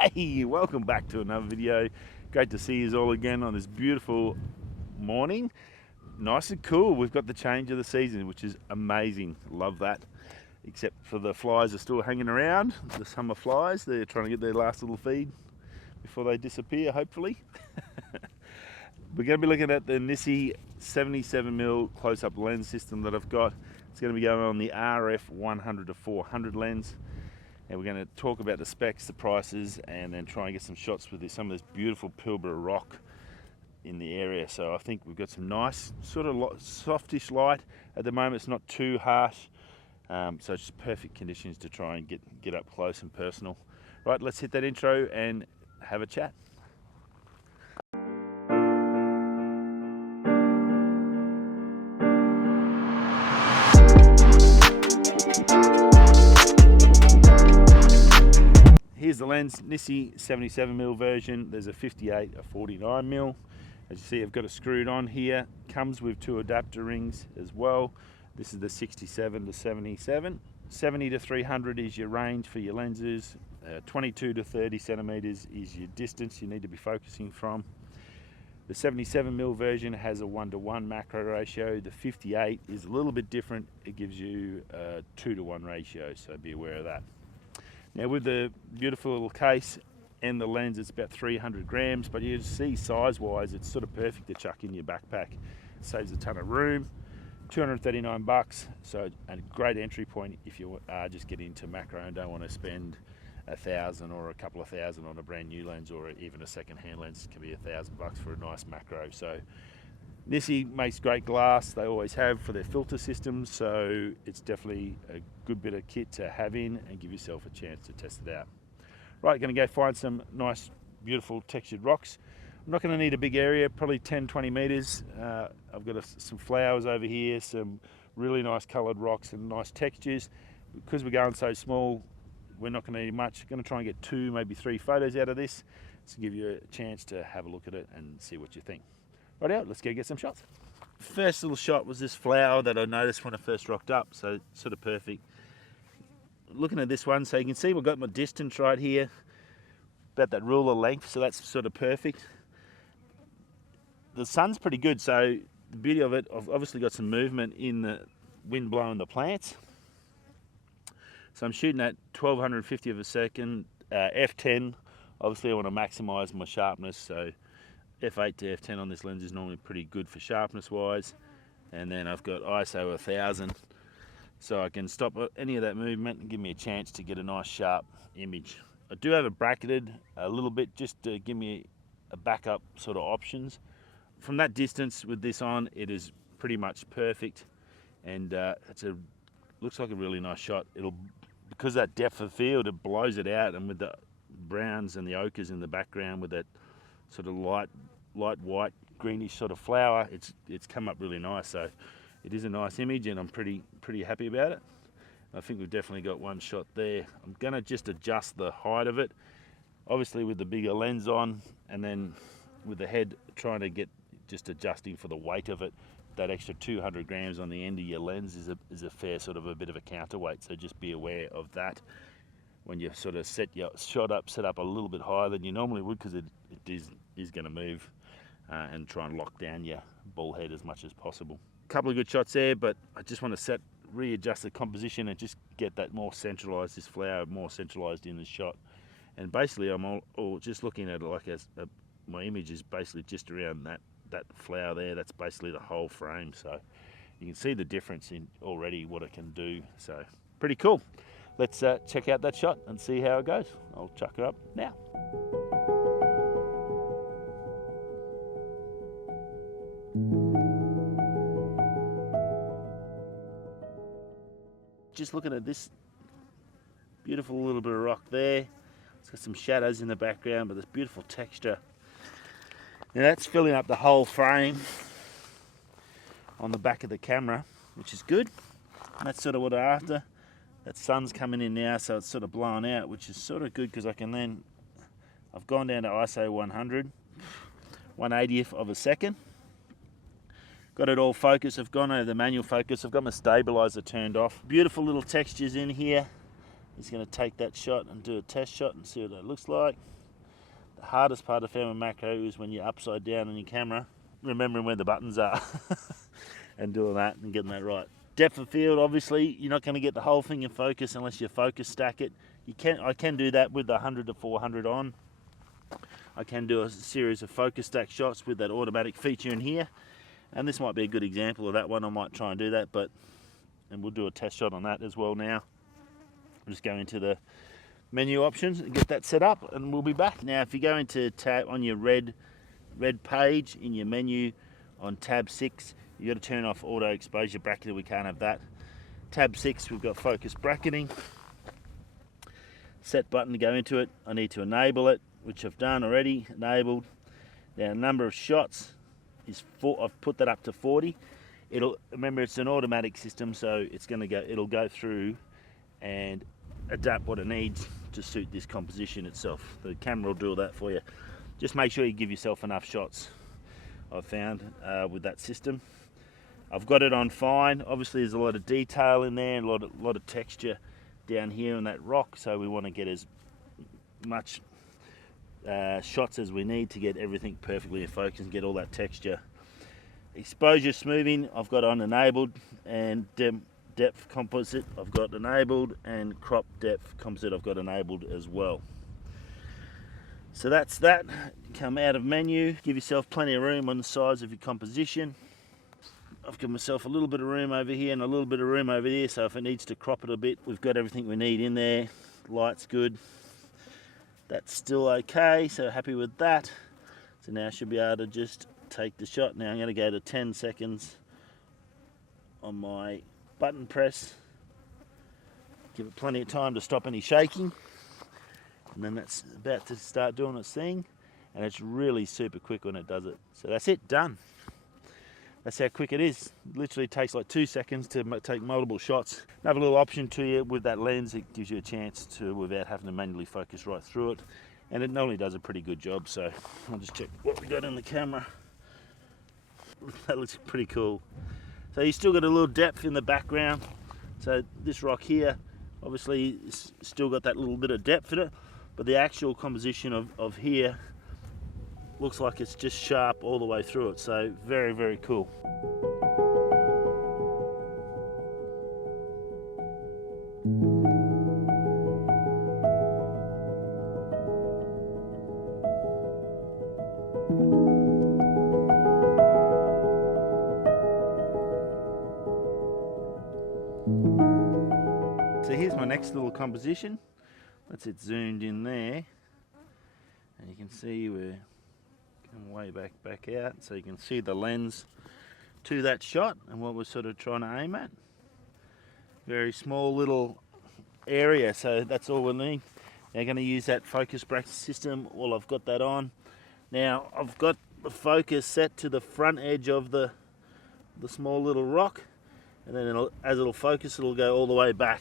Hey, welcome back to another video. Great to see you all again on this beautiful morning. Nice and cool. We've got the change of the season, which is amazing. Love that. Except for the flies are still hanging around. The summer flies, they're trying to get their last little feed before they disappear, hopefully. We're going to be looking at the Nisi 77mm close-up lens system that I've got. It's going to be going on the RF 100-400 lens. And we're going to talk about the specs, the prices, and then try and get some shots with some of this beautiful Pilbara rock in the area. So I think we've got some nice sort of softish light. At the moment it's not too harsh, so it's just perfect conditions to try and get up close and personal. Right, let's hit that intro and have a chat. Here's the lens, Nisi 77mm version. There's a 58, a 49mm. As you see, I've got it screwed on here. Comes with two adapter rings as well. This is the 67 to 77. 70 to 300 is your range for your lenses. 22 to 30 centimeters is your distance you need to be focusing from. The 77mm version has a 1:1 macro ratio. The 58 is a little bit different. It gives you a 2:1 ratio, so be aware of that. Now with the beautiful little case and the lens, it's about 300 grams, but you see size-wise, it's sort of perfect to chuck in your backpack. It saves a ton of room. 239 bucks, so a great entry point if you are just getting into macro and don't want to spend $1,000 or a couple of thousand on a brand new lens, or even a second-hand lens. It can be $1,000 for a nice macro. So Nisi makes great glass, they always have, for their filter systems, so it's definitely a good bit of kit to have in and give yourself a chance to test it out. Right, going to go find some nice, beautiful textured rocks. I'm not going to need a big area, probably 10-20 meters. I've got some flowers over here, some really nice colored rocks and nice textures. Because we're going so small, we're not going to need much. I'm going to try and get 2, maybe 3 photos out of this to give you a chance to have a look at it and see what you think. Right out, let's go get some shots. First little shot was this flower that I noticed when I first rocked up, so sort of perfect. Looking at this one, so you can see we've got my distance right here, about that ruler length, so that's sort of perfect. The sun's pretty good, so the beauty of it, I've obviously got some movement in the wind blowing the plants. So I'm shooting at 1250 of a second, f10. Obviously I want to maximize my sharpness, so f8 to f10 on this lens is normally pretty good for sharpness wise. And then I've got ISO 1000, so I can stop any of that movement and give me a chance to get a nice sharp image. I do have it bracketed a little bit just to give me a backup sort of options. From that distance with this on, it is pretty much perfect, and looks like a really nice shot. Because that depth of field, it blows it out, and with the browns and the ochres in the background with that sort of light white greenish sort of flower, it's come up really nice. So it is a nice image, and I'm pretty happy about it. I think we've definitely got one shot there. I'm gonna just adjust the height of it, obviously with the bigger lens on, and then with the head trying to get just adjusting for the weight of it. That extra 200 grams on the end of your lens is a fair sort of a bit of a counterweight, so just be aware of that when you sort of set your shot up, set up a little bit higher than you normally would, because it is going to move and try and lock down your ball head as much as possible. A couple of good shots there, but I just want to readjust the composition and just get that more centralized, this flower more centralized in the shot. And basically I'm all just looking at it like my image is basically just around that flower there. That's basically the whole frame, so you can see the difference in already what it can do. So pretty cool. Let's check out that shot and see how it goes. I'll chuck her up now. Just looking at this beautiful little bit of rock there. It's got some shadows in the background, but this beautiful texture. Now that's filling up the whole frame on the back of the camera, which is good. And that's sort of what I'm after. That sun's coming in now, so it's sort of blowing out, which is sort of good, because I can then, I've gone down to ISO 100, 1/80th of a second. Got it all focused. I've gone over the manual focus. I've got my stabilizer turned off. Beautiful little textures in here. is going to take that shot and do a test shot and see what that looks like. The hardest part of filming macro is when you're upside down on your camera, remembering where the buttons are and doing that and getting that right. Depth of field, obviously, you're not going to get the whole thing in focus unless you focus stack it. I can do that with the 100 to 400 on. I can do a series of focus stack shots with that automatic feature in here. And this might be a good example of that one. I might try and do that, and we'll do a test shot on that as well now. I'll just go into the menu options and get that set up, and we'll be back. Now, if you go into tab on your red page in your menu on tab 6, you've got to turn off auto exposure bracketing. We can't have that. Tab 6, we've got focus bracketing. Set button to go into it. I need to enable it, which I've done already, enabled. Now, number of shots is 4. I've put that up to 40. Remember, it's an automatic system, so it'll go through and adapt what it needs to suit this composition itself. The camera will do all that for you. Just make sure you give yourself enough shots, I've found, with that system. I've got it on fine. Obviously there's a lot of detail in there and a lot of texture down here in that rock, so we want to get as much shots as we need to get everything perfectly in focus and get all that texture. Exposure smoothing I've got on enabled, and depth composite I've got enabled, and crop depth composite I've got enabled as well. So that's that. Come out of menu, give yourself plenty of room on the sides of your composition. I've given myself a little bit of room over here and a little bit of room over there, so if it needs to crop it a bit, we've got everything we need in there. Light's good. That's still okay, so happy with that. So now I should be able to just take the shot. Now I'm going to go to 10 seconds on my button press. Give it plenty of time to stop any shaking. And then that's about to start doing its thing. And it's really super quick when it does it. So that's it, done. That's how quick it is. It literally takes like 2 seconds to take multiple shots. Another little option to you with that lens, it gives you a chance to, without having to manually focus right through it. And it normally does a pretty good job, so I'll just check what we got in the camera. That looks pretty cool. So you still got a little depth in the background. So this rock here, obviously, it's still got that little bit of depth in it, but the actual composition of here looks like it's just sharp all the way through it. So very, very cool. So here's my next little composition. That's it zoomed in there, and you can see we're going way back out, so you can see the lens to that shot and what we're sort of trying to aim at. Very small little area, so that's all we need. Now I'm going to use that focus bracket system. Well, I've got that on. Now I've got the focus set to the front edge of the small little rock, and then as it'll focus, it'll go all the way back.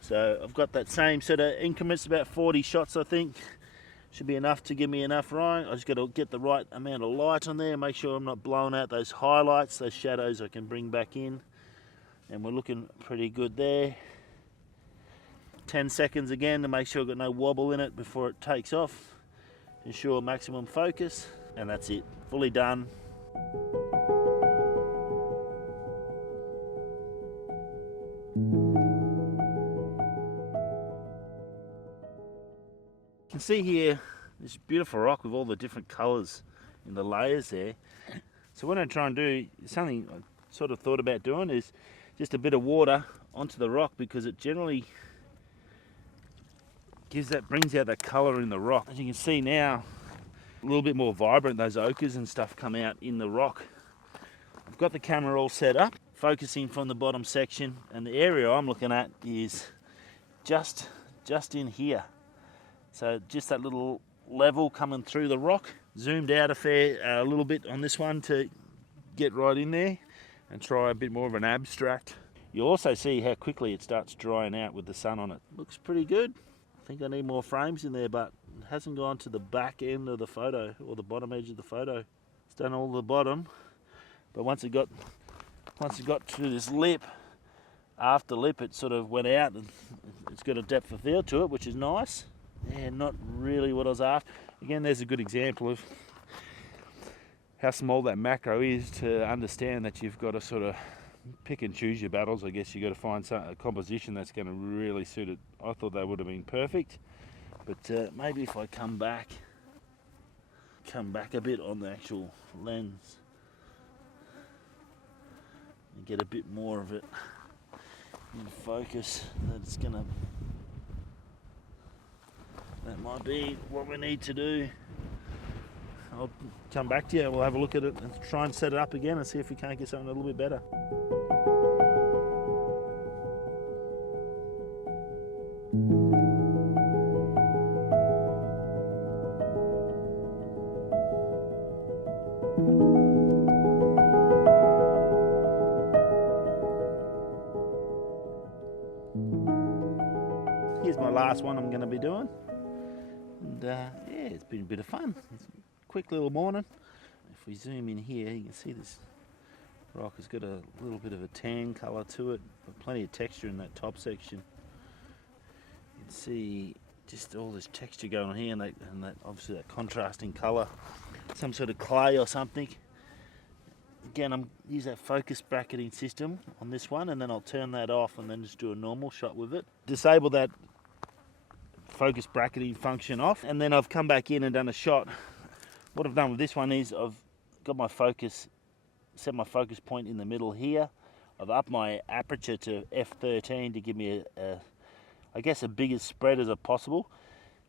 So I've got that same set of increments, about 40 shots I think. Should be enough to give me enough right. I just got to get the right amount of light on there, make sure I'm not blowing out those highlights, those shadows I can bring back in. And we're looking pretty good there. 10 seconds again to make sure I've got no wobble in it before it takes off. Ensure maximum focus, and that's it, fully done. You can see here this beautiful rock with all the different colours in the layers there. So what I'm trying to do, something I sort of thought about doing, is just a bit of water onto the rock, because it generally brings out that colour in the rock. As you can see now, a little bit more vibrant, those ochres and stuff come out in the rock. I've got the camera all set up, focusing from the bottom section, and the area I'm looking at is just in here. So just that little level coming through the rock. Zoomed out a little bit on this one to get right in there and try a bit more of an abstract. You'll also see how quickly it starts drying out with the sun on it. Looks pretty good. I think I need more frames in there, but it hasn't gone to the back end of the photo or the bottom edge of the photo. It's done all the bottom, but once it got to this lip, after lip it sort of went out, and it's got a depth of field to it, which is nice. Yeah, not really what I was after. Again, there's a good example of how small that macro is to understand that you've got to sort of pick and choose your battles. I guess you've got to find a composition that's going to really suit it. I thought that would have been perfect, but maybe if I come back a bit on the actual lens and get a bit more of it in focus, that might be what we need to do. I'll come back to you and we'll have a look at it and try and set it up again and see if we can't get something a little bit better. Here's my last one I'm going to be doing, and yeah, it's been a bit of fun. It's a quick little morning. If we zoom in here, you can see this rock has got a little bit of a tan colour to it, but plenty of texture in that top section. You can see just all this texture going on here, and that obviously that contrasting colour, some sort of clay or something. Again, I'm use that focus bracketing system on this one, and then I'll turn that off and then just do a normal shot with it. Disable that focus bracketing function off, and then I've come back in and done a shot. What I've done with this one is I've got my focus, set my focus point in the middle here. I've upped my aperture to f13 to give me I guess a bigger spread as possible.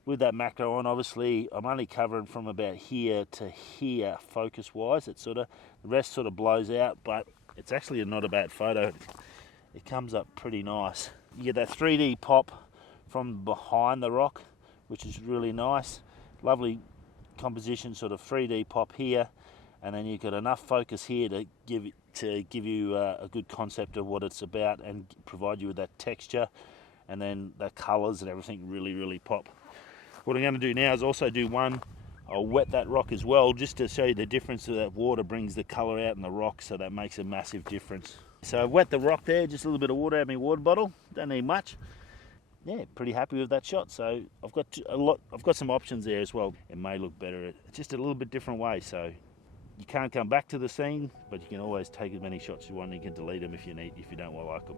With that macro on, obviously I'm only covering from about here to here focus wise. It's the rest sort of blows out, but it's actually not a bad photo. It comes up pretty nice. You get that 3D pop from behind the rock, which is really nice. Lovely composition, sort of 3D pop here, and then you've got enough focus here to give you a good concept of what it's about and provide you with that texture, and then the colours and everything really pop. What I'm going to do now is also do one, I'll wet that rock as well, just to show you the difference that water brings the colour out in the rock, so that makes a massive difference. So I've wet the rock there, just a little bit of water out of my water bottle, don't need much. Yeah, pretty happy with that shot. So I've got some options there as well. It may look better, it's just a little bit different way, so you can't come back to the scene, but you can always take as many shots as you want, and you can delete them if you don't like them.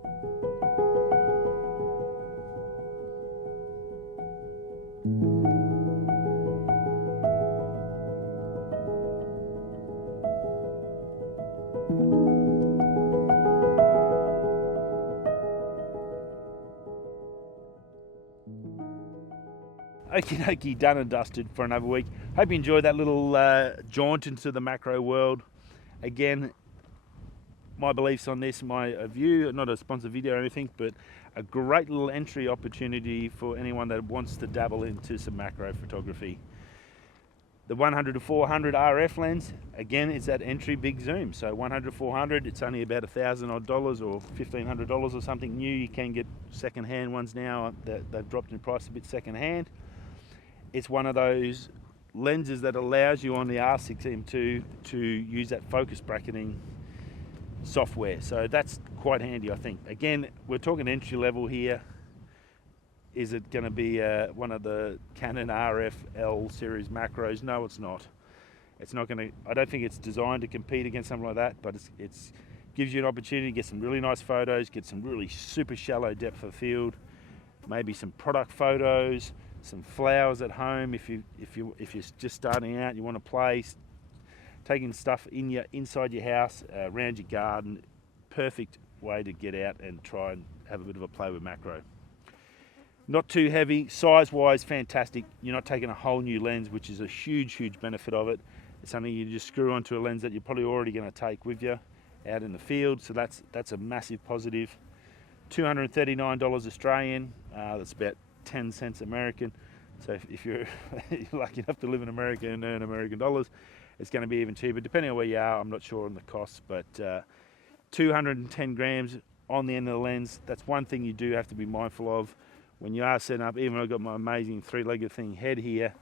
Okie dokie, done and dusted for another week. Hope you enjoyed that little jaunt into the macro world. Again, my beliefs on this, my view, not a sponsored video or anything, but a great little entry opportunity for anyone that wants to dabble into some macro photography. The 100-400 RF lens, again, is that entry big zoom. So 100-400, it's only about $1,000 odd or $1,500 or something new. You can get second-hand ones now. They've dropped in price a bit second-hand. It's one of those lenses that allows you on the R6M2 to use that focus bracketing software. So that's quite handy, I think. Again, we're talking entry level here. Is it going to be one of the Canon RF-L series macros? No, it's not. It's not going to. I don't think it's designed to compete against something like that. But it's gives you an opportunity to get some really nice photos, get some really super shallow depth of field, maybe some product photos, some flowers at home. If you're just starting out, you want to play, taking stuff inside your house, around your garden. Perfect way to get out and try and have a bit of a play with macro. Not too heavy, size-wise fantastic. You're not taking a whole new lens, which is a huge benefit of it. It's something you just screw onto a lens that you're probably already going to take with you out in the field. So that's a massive positive. $239 Australian. That's about 10 cents American. So if you're lucky enough to live in America and earn American dollars, it's going to be even cheaper, depending on where you are. I'm not sure on the costs, but 210 grams on the end of the lens. That's one thing you do have to be mindful of when you are setting up. Even though I've got my amazing three-legged thing head here,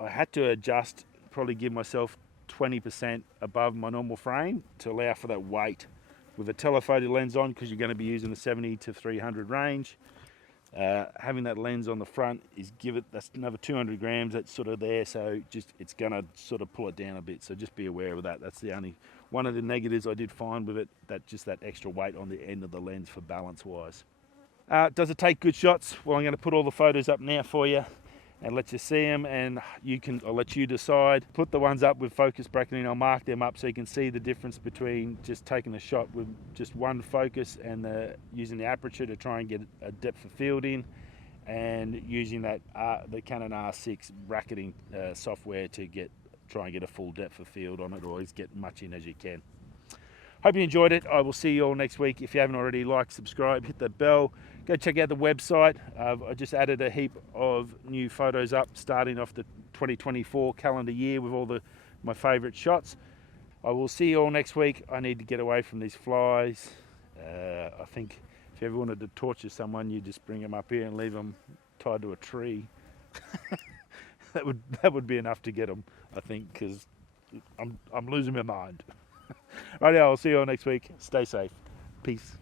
I had to adjust, probably give myself 20% above my normal frame to allow for that weight with a telephoto lens on, because you're going to be using the 70 to 300 range. Having that lens on the front that's another 200 grams that's sort of there, so it's going to sort of pull it down a bit, so just be aware of that. That's the only one of the negatives I did find with it, that extra weight on the end of the lens for balance wise. Does it take good shots? Well, I'm going to put all the photos up now for you and let you see them, and I'll let you decide. Put the ones up with focus bracketing, I'll mark them up so you can see the difference between just taking a shot with just one focus and using the aperture to try and get a depth of field in, and using the Canon R6 bracketing software to try and get a full depth of field on it, or as get much in as you can. Hope you enjoyed it. I will see you all next week. If you haven't already, like, subscribe, hit the bell. Go check out the website. I just added a heap of new photos up, starting off the 2024 calendar year with all my favourite shots. I will see you all next week. I need to get away from these flies. I think if you ever wanted to torture someone, you just bring them up here and leave them tied to a tree. that would be enough to get them, I think, because I'm losing my mind. Right now, I'll see you all next week. Stay safe. Peace.